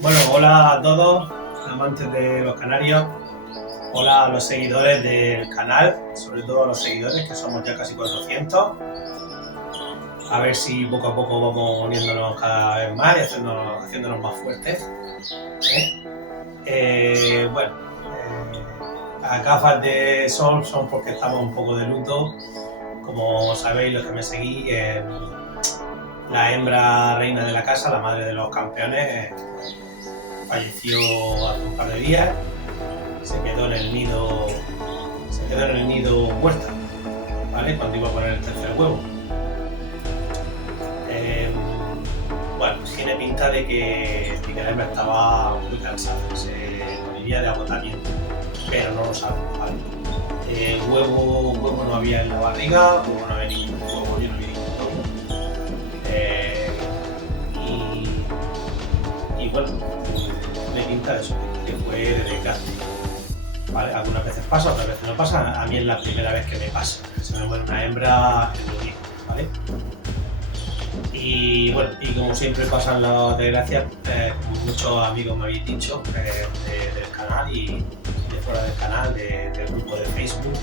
Bueno, hola a todos, amantes de los canarios, hola a los seguidores del canal, sobre todo a los seguidores, que somos ya casi 400. A ver si poco a poco vamos uniéndonos cada vez más y haciéndonos más fuertes. Las gafas de sol son porque estamos un poco de luto. Como sabéis, los que me seguís, la hembra reina de la casa, la madre de los campeones, falleció hace un par de días. Se quedó en el nido muerta, ¿vale? Cuando iba a poner el tercer huevo. Bueno, tiene pinta de que la hembra estaba muy cansada, se moriría de agotamiento, pero no lo sabemos, ¿vale? Huevo no había en la barriga, huevo no había ningún huevo, yo no había ningún huevo. Y bueno, me pinta eso, que fue de desgaste. ¿Vale? Algunas veces pasa, otras veces no pasa. A mí es la primera vez que me pasa. Se me muere una hembra en el día, ¿vale? Y bueno, y como siempre pasan las desgracias, como muchos amigos me habéis dicho, del canal y de fuera del canal, del grupo de Facebook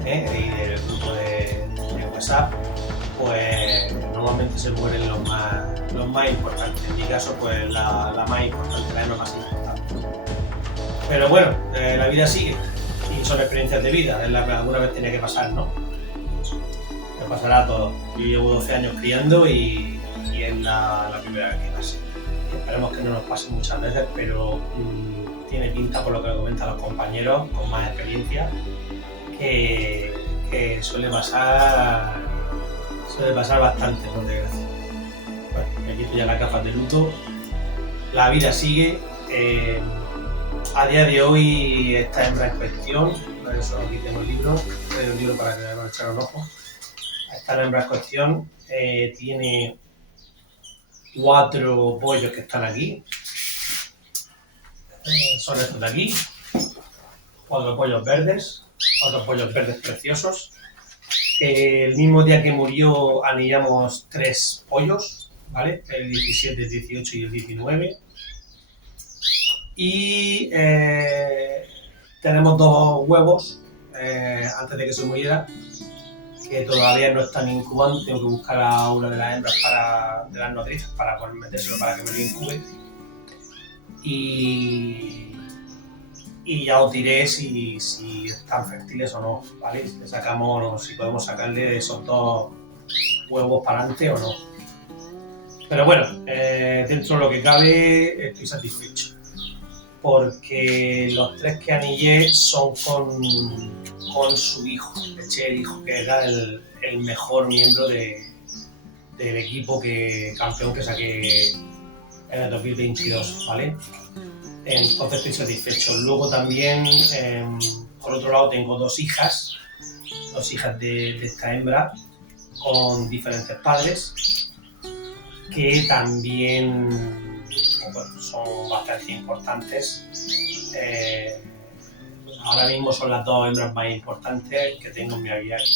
y del grupo de WhatsApp, pues normalmente se mueren los más importantes. En mi caso, pues la más importante, la hembra más importante. Pero bueno, la vida sigue y son experiencias de vida, alguna vez tiene que pasar, ¿no? Me pasará a todos. Yo llevo 12 años criando y es la primera vez que pasa. Esperemos que no nos pase muchas veces, pero tiene pinta, por lo que comentan los compañeros con más experiencia, que suele pasar bastante, por desgracia. Bueno, me quito ya las gafas de luto. La vida sigue. A día de hoy, esta hembra en cuestión, por eso aquí tengo el libro para que me echar un ojo. Esta hembra en cuestión tiene 4 pollos que están aquí. Son estos de aquí. 4 pollos verdes, 4 pollos verdes preciosos. El mismo día que murió anillamos 3 pollos, ¿vale? El 17, el 18 y el 19. Y tenemos 2 huevos antes de que se muriera, que todavía no están incubando. Tengo que buscar a una de las hembras de las nodrizas para poder metérselo para que me lo incube. Y ya os diré si están fértiles o no, ¿vale? Si podemos sacarle esos 2 huevos para adelante o no. Pero bueno, dentro de lo que cabe estoy satisfecho, porque los 3 que anillé son con su hijo. Eché el hijo, que era el mejor miembro del equipo campeón que saqué en el 2022, ¿vale? Entonces estoy satisfecho. Luego también, por otro lado, tengo 2 hijas de esta hembra con diferentes padres, que también son bastante importantes. Ahora mismo son las 2 hembras más importantes que tengo en mi aviario,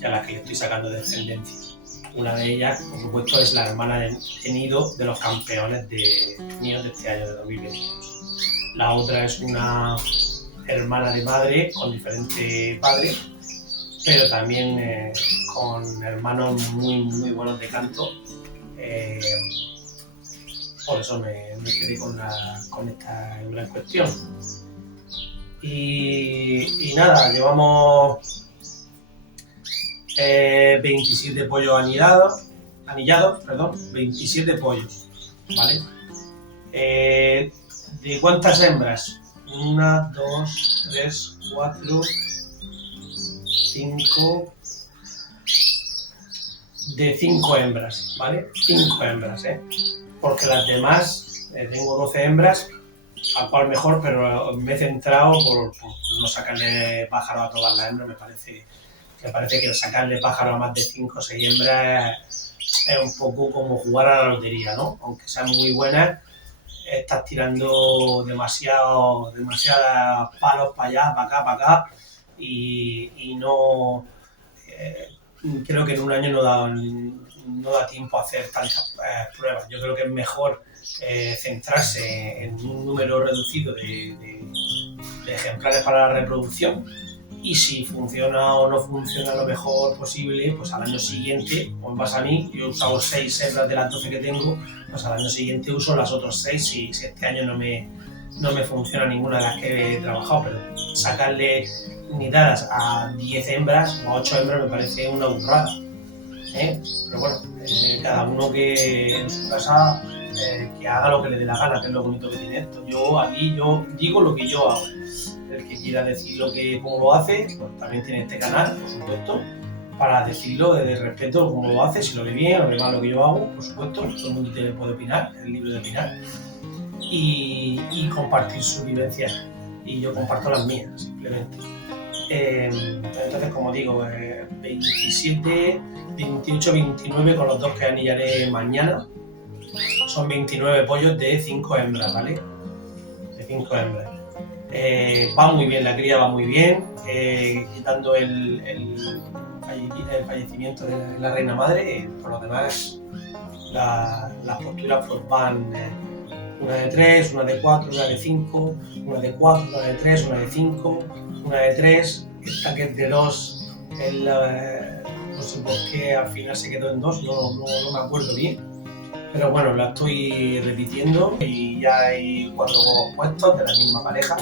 ya las que yo estoy sacando descendencia. Una de ellas, por supuesto, es la hermana de nido de los campeones míos de este año, de 2022. La otra es una hermana de madre con diferente padre, pero también con hermanos muy, muy buenos de canto. Por eso me quedé con esta hembra en cuestión. Y nada, llevamos 27 pollos anillados, 27 pollos, ¿vale? ¿De cuántas hembras? 1, 2, 3, 4, 5... De 5 hembras, ¿vale? 5 hembras, porque las demás, tengo 12 hembras, a cual mejor, pero me he centrado por no sacarle pájaro a todas las hembras. Me parece que sacarle pájaro a más de 5 o 6 hembras es un poco como jugar a la lotería, ¿no? Aunque sean muy buenas, estás tirando demasiados palos para allá, para acá, y no, creo que en un año no da tiempo a hacer tantas pruebas. Yo creo que es mejor centrarse en un número reducido de ejemplares para la reproducción, y si funciona o no funciona lo mejor posible, pues al año siguiente, como me pasa a mí, yo he usado 6 hembras de las 12 que tengo, pues al año siguiente uso las otras 6 si este año no me funciona ninguna de las que he trabajado, pero sacarle nidadas a 10 hembras o a 8 hembras me parece una burrada. Pero bueno, cada uno que en su casa que haga lo que le dé la gana, que es lo bonito que tiene esto. Yo digo lo que yo hago. El que quiera decir cómo lo hace, pues también tiene este canal, por supuesto, para decirlo de respeto cómo lo hace, si lo ve bien o lo ve mal lo que yo hago, por supuesto, todo el mundo puede opinar, es libre de opinar, y compartir sus vivencias, y yo comparto las mías, simplemente. Entonces, como digo, 27, 28, 29 con los dos que anillaré mañana, son 29 pollos de 5 hembras, ¿vale? De 5 hembras. Va muy bien, la cría va muy bien, quitando el fallecimiento de la reina madre, por lo demás las posturas pues van una de 3, una de 4, una de 5, una de 4, una de 3, una de 5, una de 3, esta que es de 2, no sé por qué al final se quedó en 2, no me acuerdo bien, pero bueno, la estoy repitiendo y ya hay 4 huevos puestos de la misma pareja,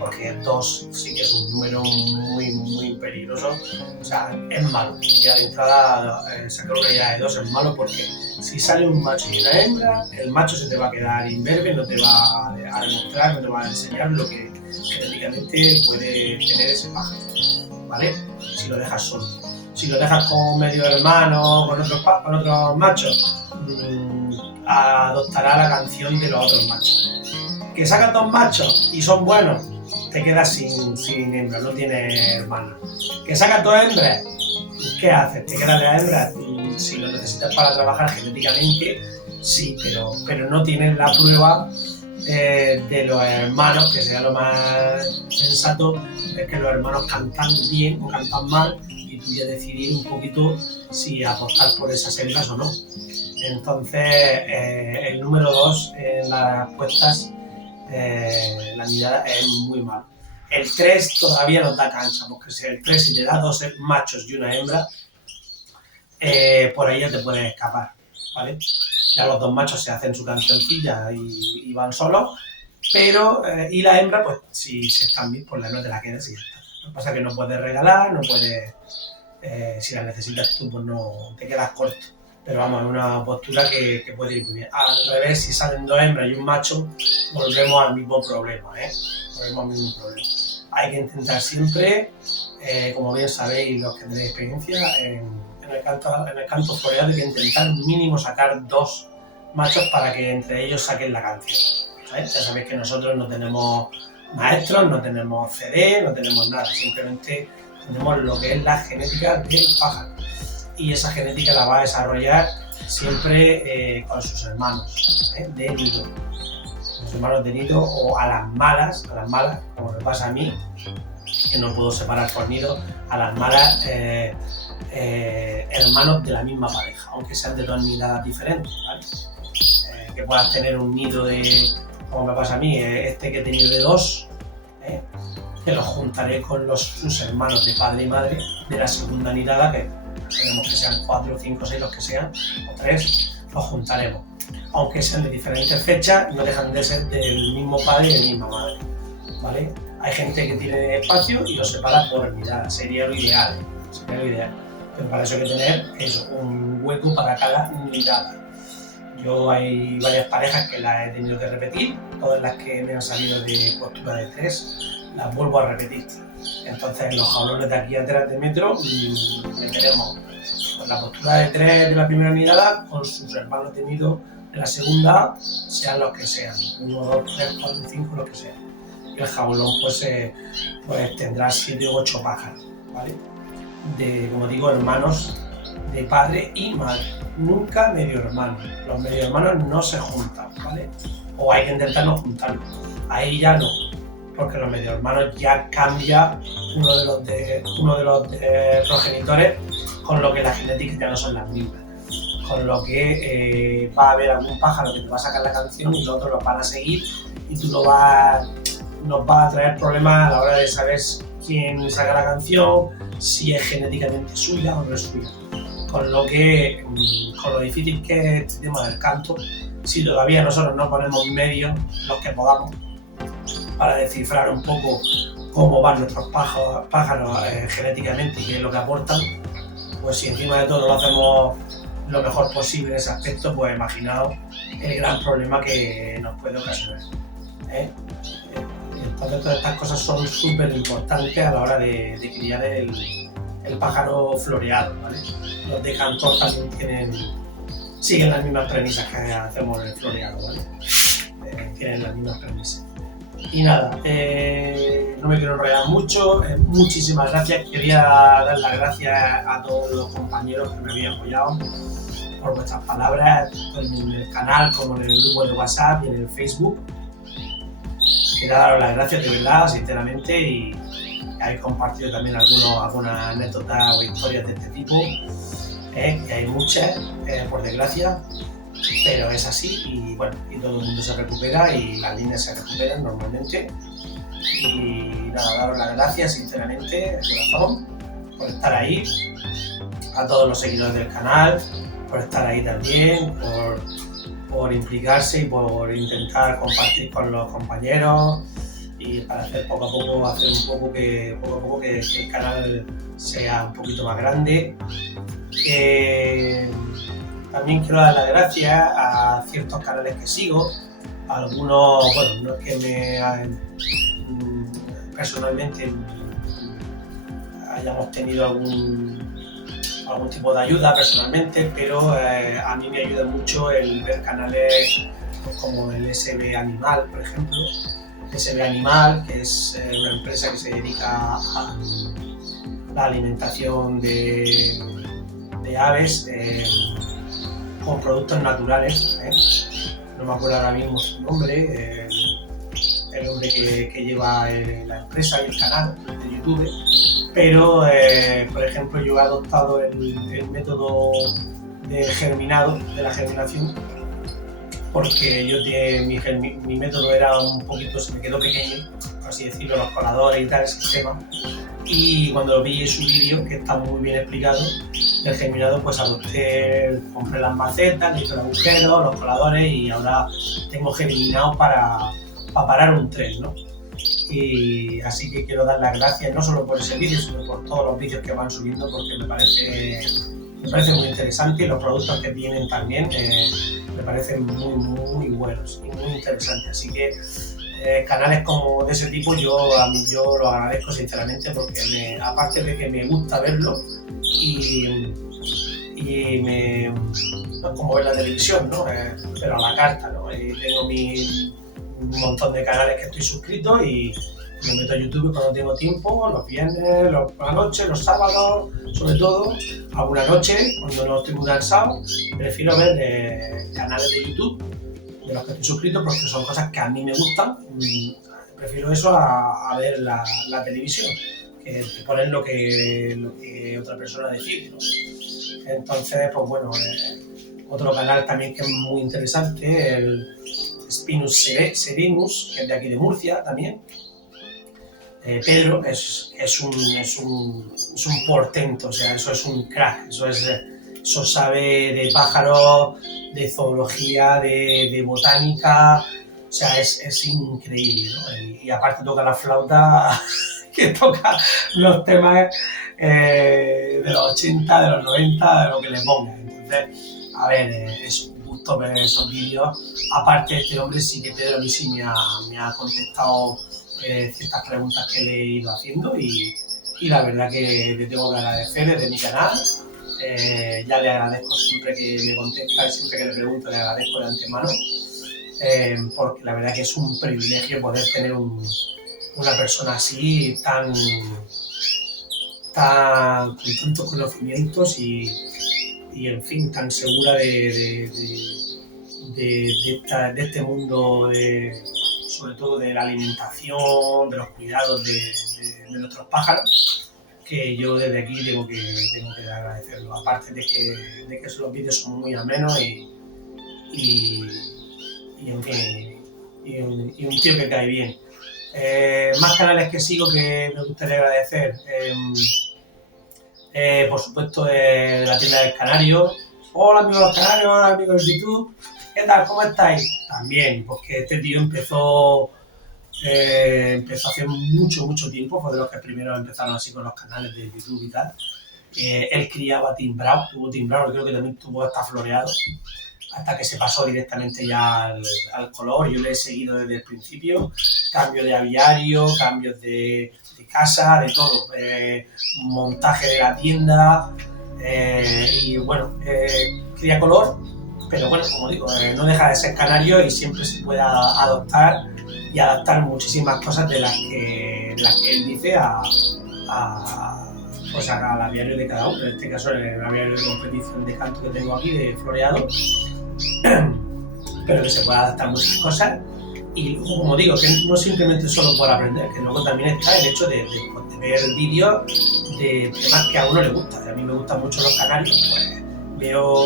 porque 2 sí que es un número muy peligroso, o sea, es malo. Ya de entrada sacar una idea de 2 es malo, porque si sale un macho y una hembra, el macho se te va a quedar imberbe, no te va a demostrar, no te va a enseñar lo que genéticamente puede tener ese pájaro, ¿vale? Si lo dejas solo. Si lo dejas con medio hermano, con otros machos, adoptará la canción de los otros machos. Que sacan 2 machos y son buenos, te quedas sin hembra, no tienes hermana. Que sacas 2 hembras, ¿qué haces? Te quedas de las hembras. Si lo necesitas para trabajar genéticamente, sí, pero no tienes la prueba de los hermanos, que sea lo más sensato, es que los hermanos cantan bien o cantan mal, y tú ya decidir un poquito si apostar por esas hembras o no. Entonces, el número 2 en las puestas, la nidada es muy malo. El 3 todavía no da cancha, porque si el 3 si te da 2 machos y una hembra, por ahí ya te puedes escapar, ¿vale? Ya los 2 machos se hacen su cancioncilla y van solos, pero y la hembra, pues si están bien, pues la hembra te la quedas y ya está. Lo que pasa es que no puedes regalar, no puedes, si la necesitas tú, pues no te quedas corto. Pero vamos, es una postura que puede ir muy bien. Al revés, si salen 2 hembras y un macho, volvemos al mismo problema, Hay que intentar siempre, como bien sabéis los que tenéis experiencia, en el canto floreal hay que intentar mínimo sacar 2 machos para que entre ellos saquen la canción, ¿sabes? Ya sabéis que nosotros no tenemos maestros, no tenemos CD, no tenemos nada, simplemente tenemos lo que es la genética del pájaro. Y esa genética la va a desarrollar siempre con sus hermanos de nido. Sus hermanos de nido, o a las malas, como me pasa a mí, que no puedo separar por nido, a las malas hermanos de la misma pareja, aunque sean de 2 nidadas diferentes, ¿vale? Que puedas tener un nido de, como me pasa a mí, este que he tenido de 2, que los juntaré con sus hermanos de padre y madre de la segunda nidada, que tenemos que sean 4, 5, 6, los que sean, o 3, los juntaremos. Aunque sean de diferentes fechas, no dejan de ser del mismo padre y de la misma madre, ¿vale? Hay gente que tiene espacio y los separa por nidada, sería lo ideal, pero para eso hay que tener un hueco para cada nidada. Yo hay varias parejas que las he tenido que repetir, todas las que me han salido de postura de 3, las vuelvo a repetir. Entonces en los jaulones de aquí a 3 metros meteremos la postura de 3 de la primera nidada con sus hermanos de nido de la segunda, sean los que sean, 1, 2, 3, 4, 5, los que sean. Y el jaulón pues tendrá 7 u 8 pájaros, ¿vale? De, como digo, hermanos de padre y madre, nunca medio hermanos. Los medio hermanos no se juntan, ¿vale? o hay que intentar no juntarlo. Ahí ya no, porque los medio hermanos ya cambia uno de los progenitores, con lo que las genéticas ya no son las mismas. Con lo que va a haber algún pájaro que te va a sacar la canción y los otros los van a seguir y tú nos vas a traer problemas a la hora de saber quién saca la canción, si es genéticamente suya o no es suya. Con lo difícil que es este tema del canto, si todavía nosotros no ponemos medios, los que podamos, para descifrar un poco cómo van nuestros pájaros genéticamente y qué es lo que aportan, pues si encima de todo lo hacemos lo mejor posible en ese aspecto, pues imaginaos el gran problema que nos puede ocasionar. Entonces todas estas cosas son súper importantes a la hora de criar el pájaro floreado, ¿vale? Los de cantor también siguen las mismas premisas que hacemos en el floreado, ¿vale? Tienen las mismas premisas. Y nada, no me quiero enrollar mucho, muchísimas gracias. Quería dar las gracias a todos los compañeros que me habían apoyado por vuestras palabras, tanto en el canal como en el grupo de WhatsApp y en el Facebook. Quería daros las gracias de verdad, sinceramente, y habéis compartido también algunas anécdotas o historias de este tipo, que hay muchas, por desgracia, pero es así y bueno, y todo el mundo se recupera y las líneas se recuperan normalmente. Y nada, daros las gracias sinceramente, de corazón, por estar ahí, a todos los seguidores del canal, por estar ahí también, por implicarse y por intentar compartir con los compañeros y para hacer poco a poco que el canal sea un poquito más grande. También quiero dar las gracias a ciertos canales que sigo, algunos, bueno, no es que personalmente hayamos tenido algún tipo de ayuda personalmente, pero a mí me ayuda mucho el ver canales como el SB Animal, por ejemplo. SB Animal, que es una empresa que se dedica a la alimentación de aves con productos naturales. No me acuerdo ahora mismo su nombre, el hombre que lleva la empresa y el canal de YouTube, pero por ejemplo yo he adoptado el método de germinado, de la germinación, porque mi método era un poquito, se me quedó pequeño, por así decirlo, los coladores y tal, el sistema, y cuando vi su vídeo, que está muy bien explicado, del germinado, pues compré las macetas, hice los agujeros, los coladores y ahora tengo germinado para parar un tren, ¿no? Y así que quiero dar las gracias no solo por ese vídeo, sino por todos los vídeos que van subiendo, porque me parece muy interesante y los productos que tienen también me parecen muy buenos y muy interesantes. Así que canales como de ese tipo yo lo agradezco sinceramente, porque aparte de que me gusta verlo y no es como ver la televisión, ¿no? Pero a la carta, ¿no? Tengo un montón de canales que estoy suscrito y me meto a YouTube cuando tengo tiempo, los viernes, por la noche, los sábados, sobre todo, alguna noche, cuando no estoy muy cansado, prefiero ver canales de YouTube de los que estoy suscrito, porque son cosas que a mí me gustan. Prefiero eso a ver la televisión, que poner lo que otra persona decide, ¿no? Entonces, pues bueno, otro canal también que es muy interesante, el Spinus Serenus, que es de aquí de Murcia también. Pedro es un portento, o sea, eso es un crack, eso sabe de pájaros, de zoología, de botánica, o sea, es increíble, ¿no? Y aparte toca la flauta, que toca los temas de los 80, de los 90, de lo que le ponga. Entonces, a ver, es un gusto ver esos vídeos. Aparte, este hombre sí que Pedro a mí sí me ha contestado ciertas preguntas que le he ido haciendo y la verdad que le tengo que agradecer desde mi canal. Ya le agradezco siempre que me contesta y siempre que le pregunto le agradezco de antemano, porque la verdad que es un privilegio poder tener una persona así con tantos conocimientos y en fin, tan segura de de este mundo, sobre todo de la alimentación, de los cuidados de nuestros pájaros, que yo desde aquí tengo que agradecerlo. Aparte de que los vídeos son muy amenos y en fin, y un tío que cae bien. Más canales que sigo que me gustaría agradecer. Por supuesto, la tienda del Canario. Hola amigos de los Canarios, hola amigos de YouTube. ¿Qué tal? ¿Cómo estáis? También, porque este tío empezó hace mucho tiempo, fue de los que primero empezaron así con los canales de YouTube y tal. Él criaba timbrado, tuvo timbrado, creo que también tuvo hasta floreado, hasta que se pasó directamente ya al color. Yo le he seguido desde el principio, cambio de aviario, cambios de casa, de todo, montaje de la tienda, y bueno, cría color, pero bueno, como digo, no deja de ser canario y siempre se puede adoptar y adaptar muchísimas cosas de las que él dice pues al aviario de cada uno. En este caso, el aviario de competición de canto que tengo aquí, de floreado, pero que se puede adaptar muchas cosas. Y luego, como digo, que no simplemente solo por aprender, que luego también está el hecho de ver vídeos de temas que a uno le gusta. A mí me gustan mucho los canarios, pues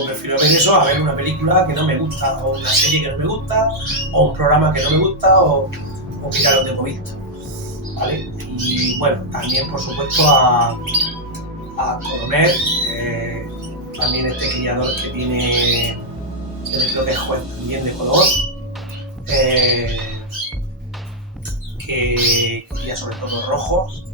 prefiero ver eso a ver una película que no me gusta, o una serie que no me gusta, o un programa que no me gusta, o que ya lo tengo visto, ¿vale? Y bueno, también por supuesto a Colomer, también este criador que tiene, que creo que es juez también de color, que cría sobre todo rojos,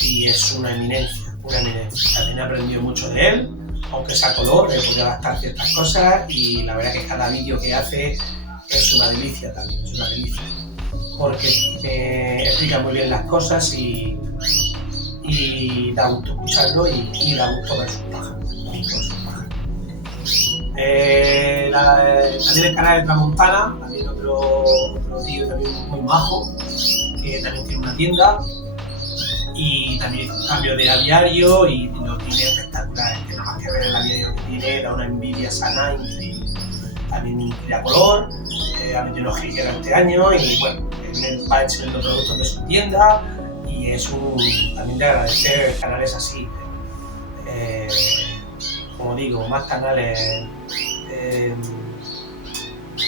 y es una eminencia. También he aprendido mucho de él, aunque sea color, he podido adaptar ciertas cosas, y la verdad que cada vídeo que hace es una delicia también, porque explica muy bien las cosas y da gusto escucharlo y da gusto ver sus pájaros. También el canal de Tramontana, también otro tío también muy majo, que también tiene una tienda y también hizo un cambio de aviario y lo tiene espectacular, que nada más que ver el aviario que tiene da una envidia sana increíble. También crea color, ha metido unos jilgueros este año y bueno, va enseñando productos de su tienda, y es también de agradecer canales así. Como digo, más canales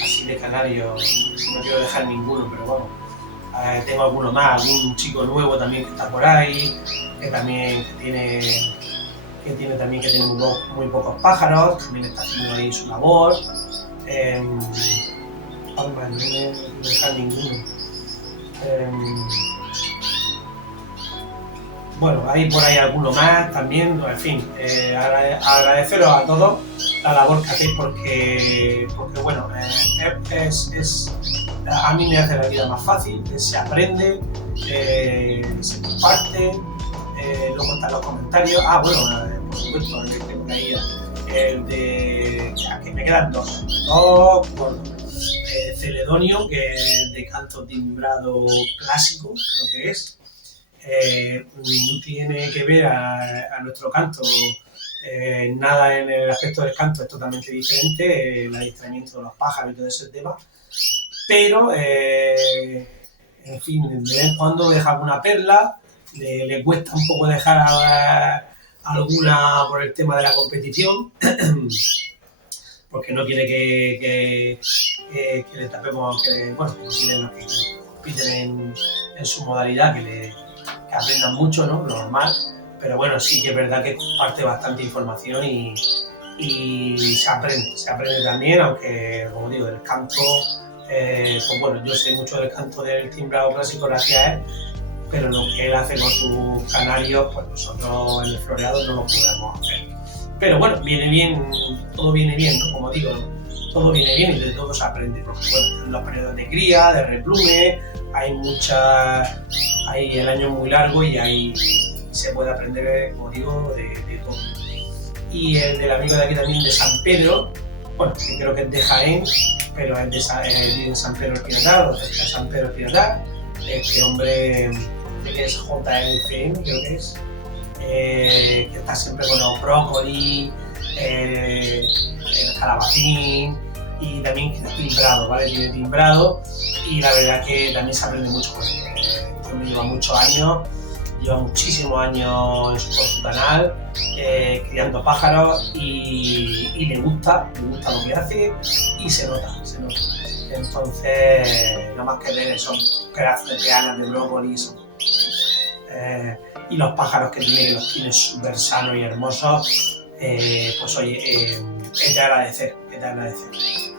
así de canarios, no quiero dejar ninguno, pero bueno, tengo alguno más, algún chico nuevo también que está por ahí, que tiene muy pocos pájaros, también está haciendo ahí su labor. No quiero dejar ninguno. Bueno, hay por ahí alguno más también, en fin, agradeceros a todos la labor que hacéis, porque bueno, a mí me hace la vida más fácil, se aprende, se comparte, luego están los comentarios. Bueno, por supuesto, el que tengo ahí, que me quedan dos bueno, Celedonio, que es de canto timbrado clásico, creo que es. No tiene que ver a nuestro canto, nada en el aspecto del canto, es totalmente diferente, el adiestramiento de los pájaros y todo ese tema, pero en fin, de vez en cuando deja alguna perla, le cuesta un poco dejar alguna por el tema de la competición, porque no quiere que le tapemos, que no quieren los que compiten en su modalidad, que aprendan mucho, ¿no? Lo normal, pero bueno, sí que es verdad que comparte bastante información y se aprende también, aunque, como digo, del canto, pues bueno, yo sé mucho del canto del timbrado clásico gracias a él, pero lo que él hace con sus canarios, pues nosotros en el floreado no lo podemos hacer. Pero bueno, viene bien, todo viene bien, ¿no? Como digo, todo viene bien y de todo se aprende, porque bueno, en los periodos de cría, de replume, hay el año muy largo y ahí se puede aprender, como digo, de todo. Y el del amigo de aquí también, de San Pedro, bueno, que creo que es de Jaén, pero es vive en San Pedro del Pinatar, o cerca de San Pedro del Pinatar. Este hombre, que es JLCM, creo que es, que está siempre con los brócoli, el calabacín y también timbrado, ¿vale? Tiene timbrado y la verdad que también se aprende mucho con él. Este me lleva muchos años, lleva muchísimos años por su canal, criando pájaros y le gusta lo que hace y se nota. Entonces, nada más que ver son pedazos de alas de brócoli, y los pájaros que los tiene súper sanos y hermosos, pues oye, es de agradecer.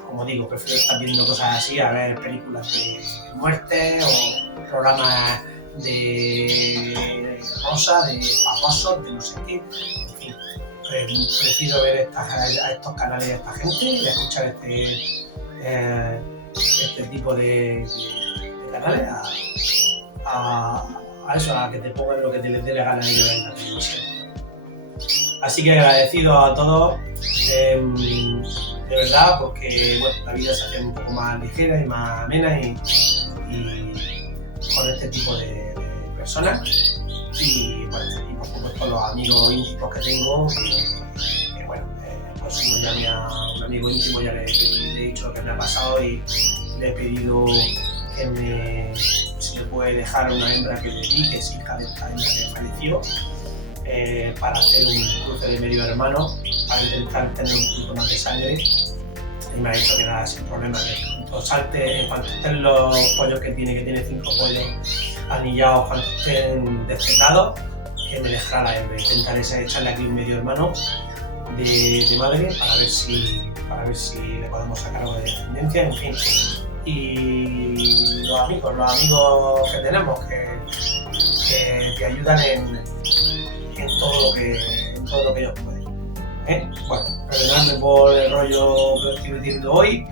Como digo, prefiero estar viendo cosas así a ver películas de muerte o programas de rosas, de famosos, de no sé qué, en fin, prefiero ver a estos canales y a esta gente y escuchar este tipo de canales a eso, a que te pongan lo que te les dé la gana a ellos en la televisión. Así que agradecido a todos, de verdad, porque bueno, la vida se hace un poco más ligera y más amena y con este tipo de personas y, bueno, y por supuesto los amigos íntimos que tengo, que bueno, pues uno ya un amigo íntimo ya le he dicho lo que me ha pasado y le he pedido que si le puede dejar una hembra que le di, que es hija de esta hembra que falleció, para hacer un cruce de medio hermano, para intentar tener un poquito más de sangre. Y me ha dicho que nada, sin problema, que en cuanto estén los pollos que tiene 5 pollos anillados, cuando estén destetados, que me dejará la hembra. Intentaré echarle aquí un medio hermano de madre para ver si le podemos sacar algo de descendencia, en fin. Y los amigos que tenemos que te ayudan en todo lo que ellos pueden. Bueno, perdonadme por el rollo que estoy metiendo hoy.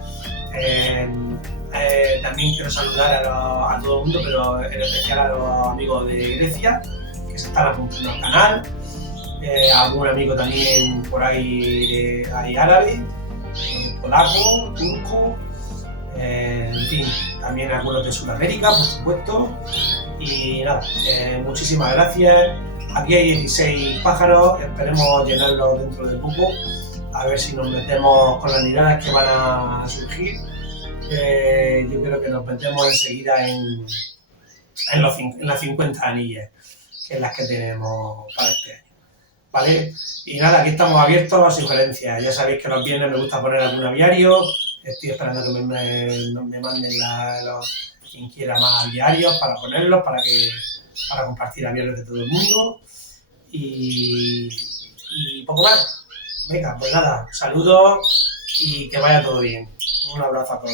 También quiero saludar a todo el mundo, pero en especial a los amigos de Grecia que se están apuntando al canal, a algún amigo también por ahí árabe, polaco, turco, en fin, también algunos de Sudamérica, por supuesto. Y nada, muchísimas gracias. Aquí hay 16 pájaros, esperemos llenarlos dentro de poco, a ver si nos metemos con las nidadas que van a surgir. Yo creo que nos metemos enseguida en las 50 anillas, que es las que tenemos para este año. ¿Vale? Y nada, aquí estamos abiertos a sugerencias. Ya sabéis que los viernes me gusta poner algún aviario, estoy esperando que me manden quien quiera más aviarios para ponerlos, para compartir aviarios de todo el mundo y poco más. Venga, pues nada, saludos y que vaya todo bien. Un abrazo a todos.